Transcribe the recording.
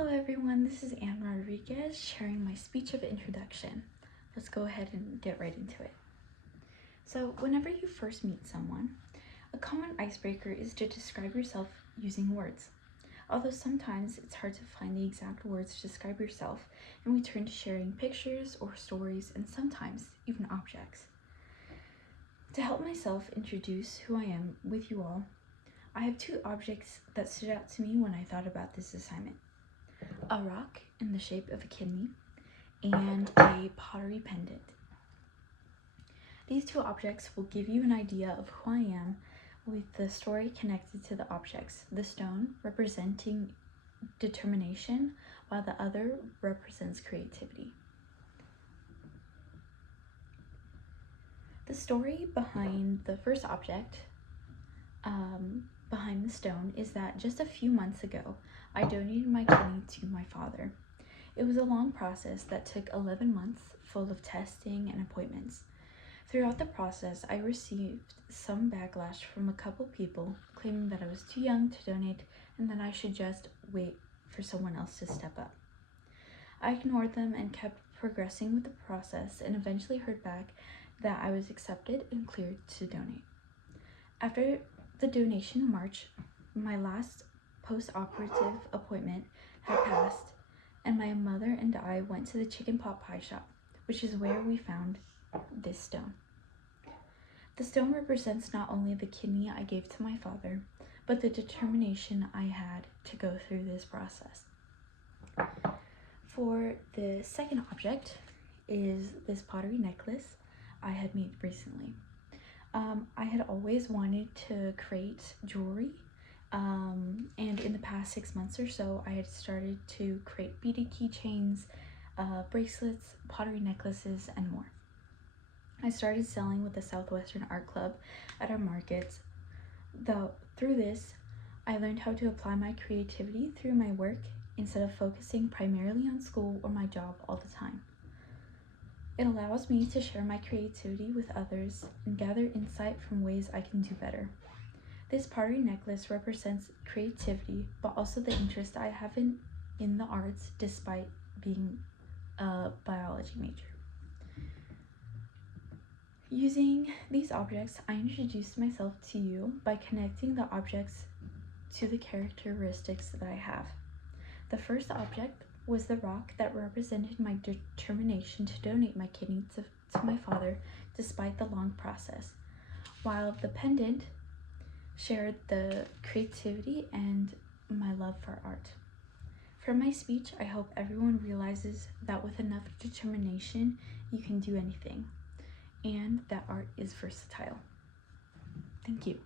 Hello everyone, this is Anne Rodriguez sharing my speech of introduction. Let's go ahead and get right into it. So, whenever you first meet someone, a common icebreaker is to describe yourself using words. Although sometimes it's hard to find the exact words to describe yourself, and we turn to sharing pictures or stories and sometimes even objects. To help myself introduce who I am with you all, I have two objects that stood out to me when I thought about this assignment. A rock in the shape of a kidney, and a pottery pendant. These two objects will give you an idea of who I am with the story connected to the objects, the stone representing determination while the other represents creativity. The story behind the first object, behind the stone, is that just a few months ago, I donated my kidney to my father. It was a long process that took 11 months, full of testing and appointments. Throughout the process, I received some backlash from a couple people claiming that I was too young to donate and that I should just wait for someone else to step up. I ignored them and kept progressing with the process and eventually heard back that I was accepted and cleared to donate. After the donation march, my last post-operative appointment had passed, and my mother and I went to the chicken pot pie shop, which is where we found this stone. The stone represents not only the kidney I gave to my father, but the determination I had to go through this process. For the second object is this pottery necklace I had made recently. I had always wanted to create jewelry, and in the past 6 months or so, I had started to create beaded keychains, bracelets, pottery necklaces, and more. I started selling with the Southwestern Art Club at our markets. Through this, I learned how to apply my creativity through my work instead of focusing primarily on school or my job all the time. It allows me to share my creativity with others and gather insight from ways I can do better. This pottery necklace represents creativity, but also the interest I have in the arts despite being a biology major. Using these objects, I introduced myself to you by connecting the objects to the characteristics that I have. The first object was the rock that represented my determination to donate my kidney to my father despite the long process, while the pendant shared the creativity and my love for art. From my speech, I hope everyone realizes that with enough determination, you can do anything, and that art is versatile. Thank you.